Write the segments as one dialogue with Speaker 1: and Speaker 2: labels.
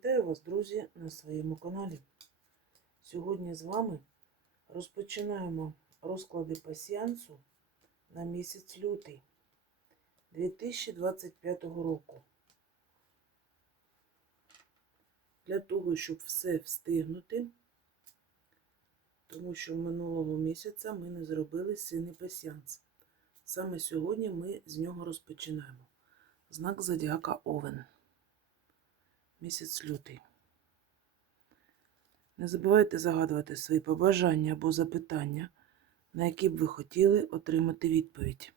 Speaker 1: Вітаю вас, друзі, на своєму каналі. Сьогодні з вами розпочинаємо розклади пасіянсу на місяць лютий 2025 року. Для того, щоб все встигнути, тому що минулого місяця ми не зробили синий пасіянс. Саме сьогодні ми з нього розпочинаємо. Знак зодіака Овен. Місяць лютий. Не забувайте загадувати свої побажання або запитання, на які б ви хотіли отримати відповідь.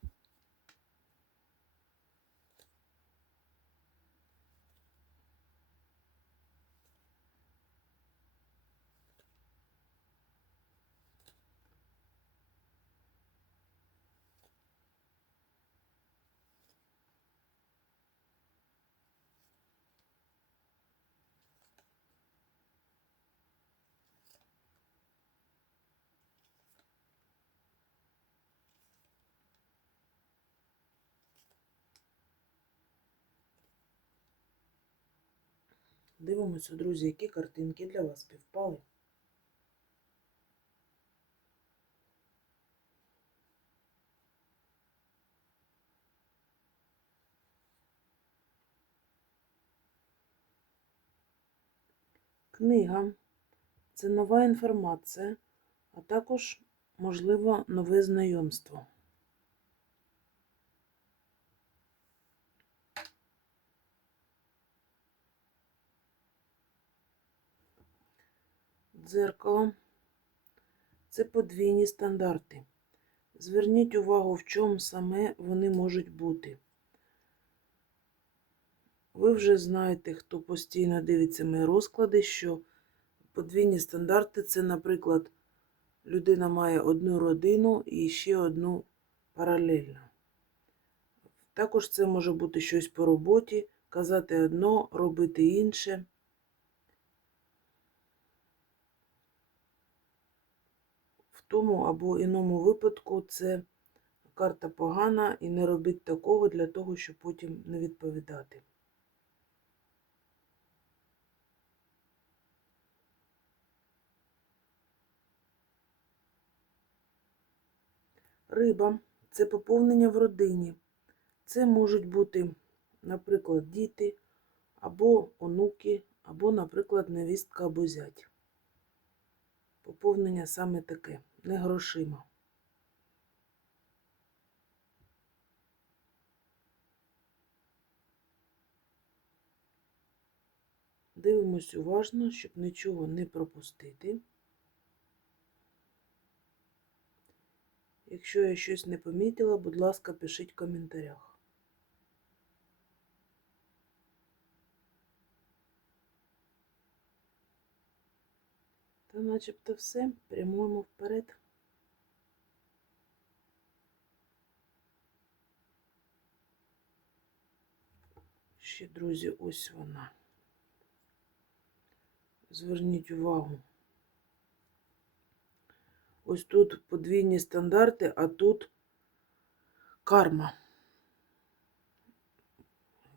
Speaker 1: Дивимося, друзі, які картинки для вас співпали. Книга це нова інформація, а також, можливо, нове знайомство. Дзеркало це подвійні стандарти. Зверніть увагу, в чому саме вони можуть бути. Ви вже знаєте, хто постійно дивиться мої розклади, що подвійні стандарти це, наприклад, людина має одну родину і ще одну паралельно. Також це може бути щось по роботі, казати одно, робити інше. В тому або іному випадку це карта погана і не робіть такого для того, щоб потім не відповідати. Риба це поповнення в родині. Це можуть бути, наприклад, діти, або онуки, або, наприклад, невістка або зять. Поповнення саме таке, не грошима. Дивимось уважно, щоб нічого не пропустити. Якщо я щось не помітила, будь ласка, пишіть в коментарях. Начебто все, прямуємо вперед. Ще, друзі, ось вона. Зверніть увагу. Ось тут подвійні стандарти, а тут карма.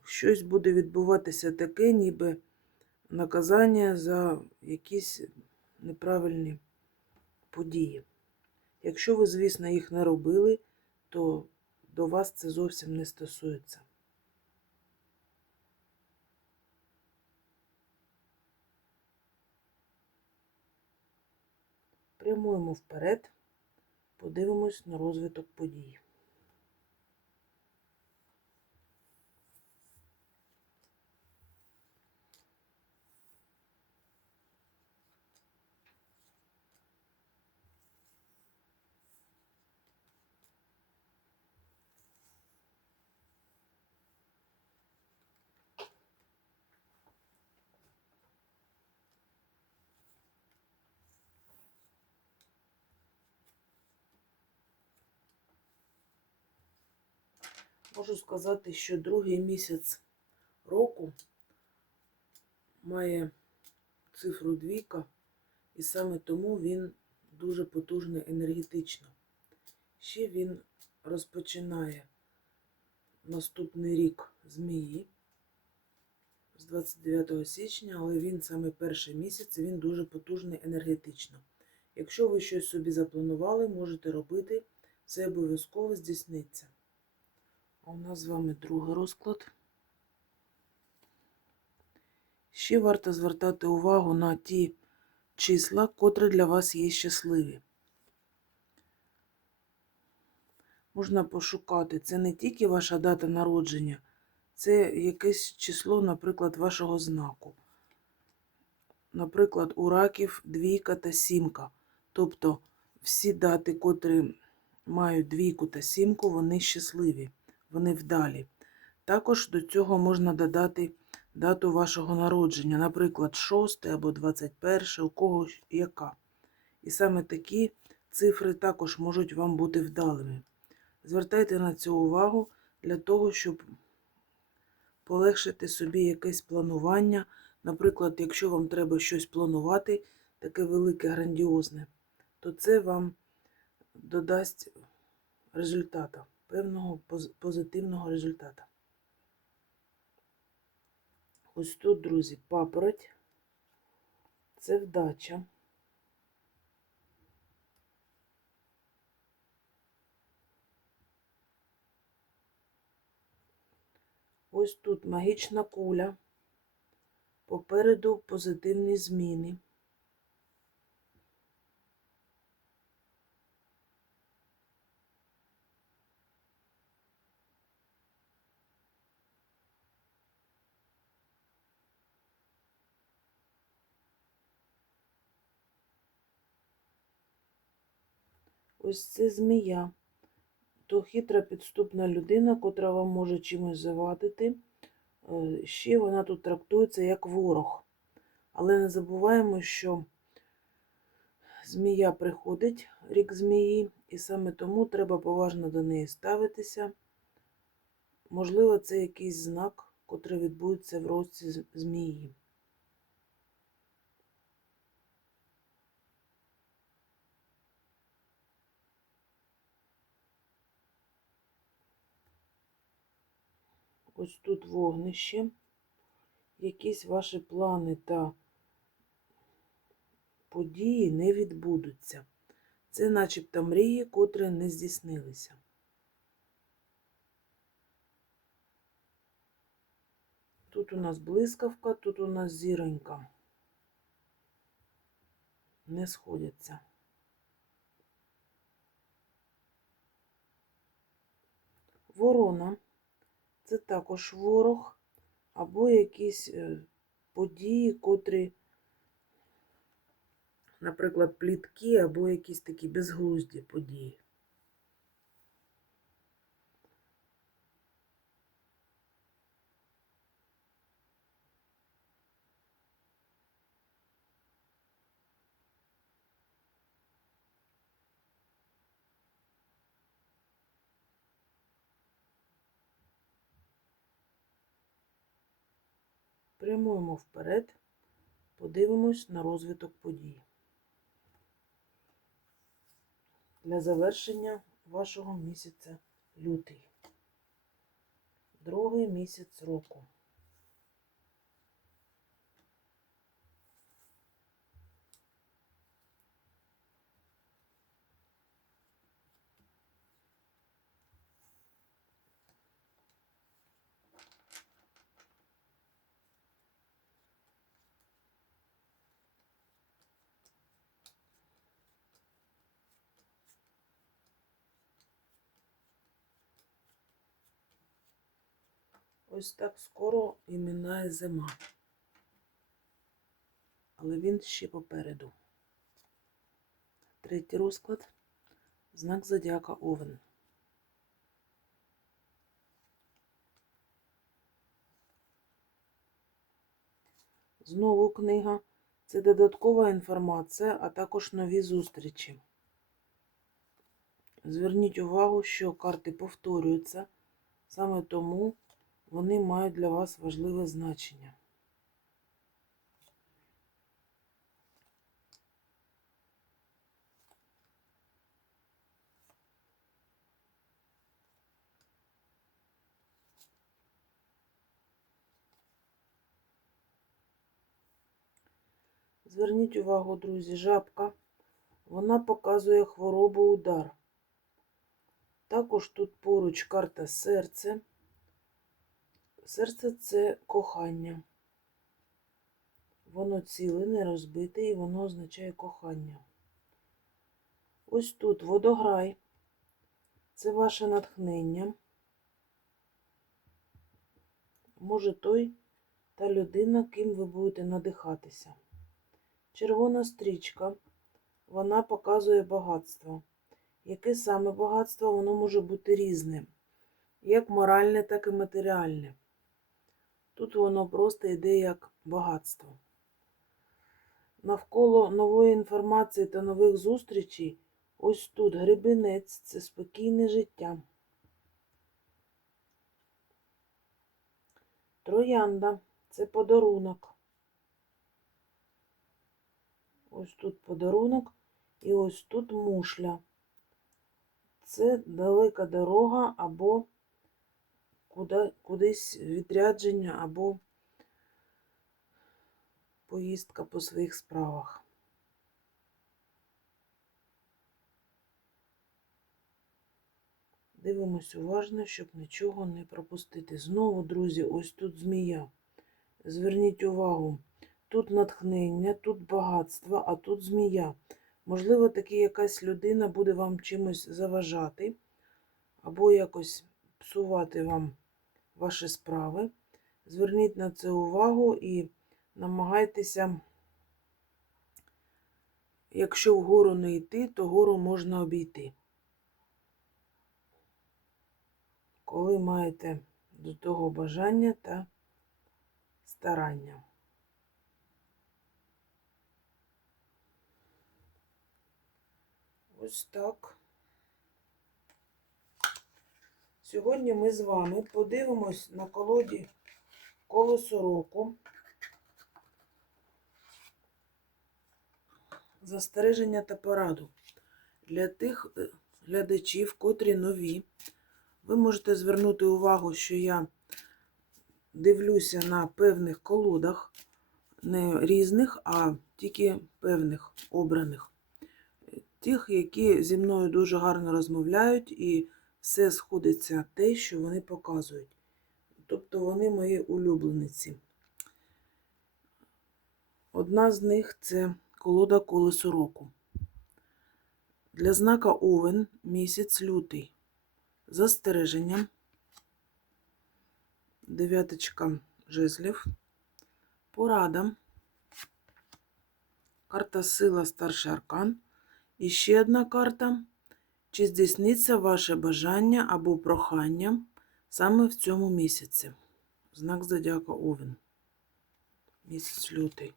Speaker 1: Щось буде відбуватися таке, ніби наказання за якісь неправильні події. Якщо ви, звісно, їх не робили, то до вас це зовсім не стосується. Прямуємо вперед, подивимось на розвиток подій. Можу сказати, що другий місяць року має цифру двійка, і саме тому він дуже потужний енергетично. Ще він розпочинає наступний рік змії. з 29 січня, але він саме перший місяць, він дуже потужний енергетично. Якщо ви щось собі запланували, можете робити, це обов'язково здійсниться. У нас з вами другий розклад. Ще варто звертати увагу на ті числа, котрі для вас є щасливі. Можна пошукати. Це не тільки ваша дата народження, це якесь число, наприклад, вашого знаку. Наприклад, у раків двійка та сімка. Тобто всі дати, котрі мають двійку та сімку, вони щасливі, вони вдалі. Також до цього можна додати дату вашого народження, наприклад, 6 або 21, у когось яка. І саме такі цифри також можуть вам бути вдалими. Звертайте на це увагу для того, щоб полегшити собі якесь планування. Наприклад, якщо вам треба щось планувати, таке велике, грандіозне, то це вам додасть результата, певного позитивного результата. Ось тут, друзі, папороть. Це вдача. Ось тут магічна куля. Попереду позитивні зміни. Ось це змія. То хитра підступна людина, котра вам може чимось завадити. Е, Ще вона тут трактується як ворог. Але не забуваємо, що змія приходить, рік змії, і саме тому треба поважно до неї ставитися. Можливо, це якийсь знак, котрий відбудеться в році змії. Ось тут вогнище. Якісь ваші плани та події не відбудуться. Це начебто мрії, котрі не здійснилися. Тут у нас блискавка, тут у нас зіронька. Не сходяться. Ворона це також ворог або якісь е, події, котрі, наприклад, плітки або якісь такі безглузді події. Прямуємо вперед, подивимось на розвиток подій. Для завершення вашого місяця лютий. Другий місяць року. Ось так скоро і минає зима. Але він ще попереду. Третій розклад. Знак зодіака Овен. Знову книга. Це додаткова інформація, а також нові зустрічі. Зверніть увагу, що карти повторюються, саме тому вони мають для вас важливе значення. Зверніть увагу, друзі, жабка. Вона показує хворобу удар. Також тут поруч карта серце. Серце це кохання. Воно ціле, не розбите, і воно означає кохання. Ось тут водограй. Це ваше натхнення. Може той та людина, ким ви будете надихатися. Червона стрічка, вона показує багатство. Яке саме багатство, воно може бути різним, як моральне, так і матеріальне. Тут воно просто йде як багатство. Навколо нової інформації та нових зустрічей, ось тут гребінець це спокійне життя. Троянда це подарунок. Ось тут подарунок і ось тут мушля. Це далека дорога або куди, кудись відрядження, або поїздка по своїх справах. Дивимось уважно, щоб нічого не пропустити. Знову, друзі, ось тут змія. Зверніть увагу, тут натхнення, тут багатство, а тут змія. Можливо, таки якась людина буде вам чимось заважати, або якось псувати вам ваші справи. Зверніть на це увагу і намагайтеся, якщо вгору не йти, то гору можна обійти. Коли маєте до того бажання та старання. Ось так. Сьогодні ми з вами подивимось на колоді колесо року. Застереження та пораду. Для тих е, глядачів, котрі нові, ви можете звернути увагу, що я дивлюся на певних колодах, не різних, а тільки певних обраних. Тих, які зі мною дуже гарно розмовляють, і все сходиться те, що вони показують. Тобто вони мої улюблениці. Одна з них це колода колесо року. Для знака Овен місяць лютий. Застереження. Дев'яточка жезлів. Порада. Карта сила старший аркан. І ще одна карта. Чи здійсниться ваше бажання або прохання саме в цьому місяці? Знак зодіака Овен. Місяць лютий.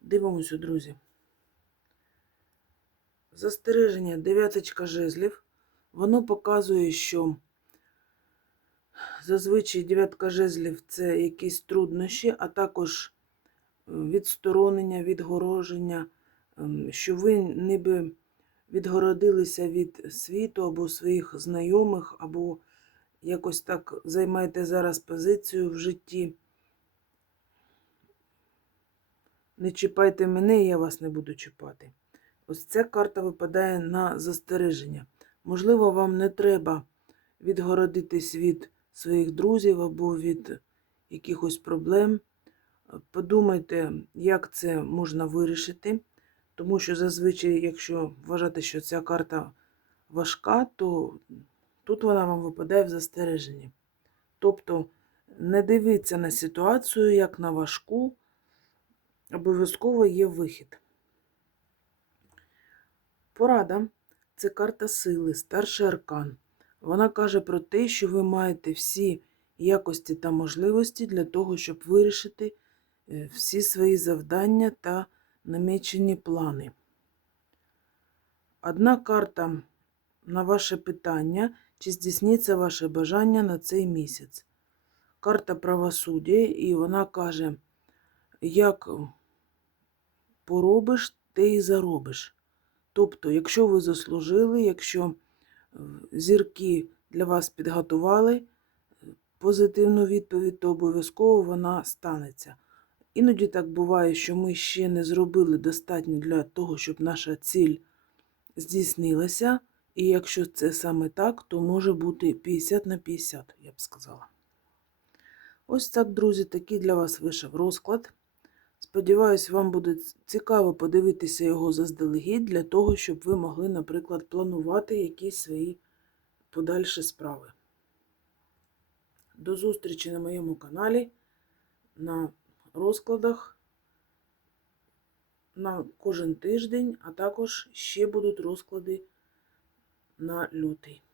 Speaker 1: Дивимося, друзі. Застереження дев'яточка жезлів. Воно показує, що зазвичай дев'ятка жезлів це якісь труднощі, а також відсторонення, відгороження, що ви ніби відгородилися від світу або своїх знайомих, або якось так займаєте зараз позицію в житті. Не чіпайте мене, я вас не буду чіпати. Ось ця карта випадає на застереження. Можливо, вам не треба відгородитись від своїх друзів або від якихось проблем. Подумайте, як це можна вирішити, тому що зазвичай, якщо вважати, що ця карта важка, то тут вона вам випадає в застереженні. Тобто не дивіться на ситуацію як на важку, обов'язково є вихід. Порада це карта сили, старший аркан. Вона каже про те, що ви маєте всі якості та можливості для того, щоб вирішити е, всі свої завдання та намічені плани. Одна карта на ваше питання, чи здійсниться ваше бажання на цей місяць. Карта правосуддя, і вона каже, як поробиш, те і заробиш. Тобто, якщо ви заслужили, якщо зірки для вас підготували, позитивну відповідь, то обов'язково вона станеться. Іноді так буває, що ми ще не зробили достатньо для того, щоб наша ціль здійснилася. І якщо це саме так, то може бути 50 на 50, я б сказала. Ось так, друзі, такий для вас вийшов розклад. Сподіваюсь, вам буде цікаво подивитися його заздалегідь для того, щоб ви могли, наприклад, планувати якісь свої подальші справи. До зустрічі на моєму каналі на розкладах на кожен тиждень, а також ще будуть розклади на лютий.